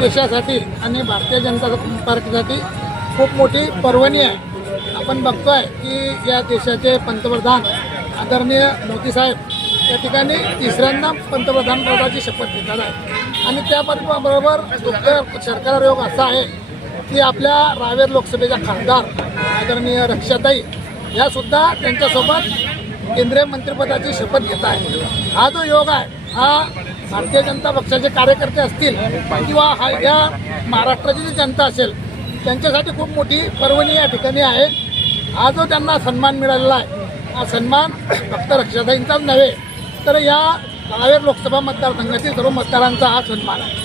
देशासाठी आणि भारतीय जनता पार्टीसाठी खूप मोठी पर्वणी आहे. आपण बघतोय की या देशाचे पंतप्रधान आदरणीय मोदी साहेब या ठिकाणी तिसऱ्यांदा पंतप्रधान पदाची शपथ घेतात. आहे आणि त्या बरोबर सरकार योग असा आहे की आपल्या रावेर लोकसभेच्या खासदार आदरणीय रक्षाताई यासुद्धा त्यांच्यासोबत केंद्रीय मंत्रिपदाची शपथ घेत आहे. हा जो योग आहे हा भारतीय जनता पक्षाचे कार्यकर्ते असतील किंवा हा या महाराष्ट्राची जी जनता असेल त्यांच्यासाठी खूप मोठी पर्वणी या ठिकाणी आहे. हा जो त्यांना सन्मान मिळालेला आहे हा सन्मान फक्त रक्षाताईंचाच नव्हे तर या रावेर लोकसभा मतदारसंघातील सर्व मतदारांचा हा सन्मान आहे.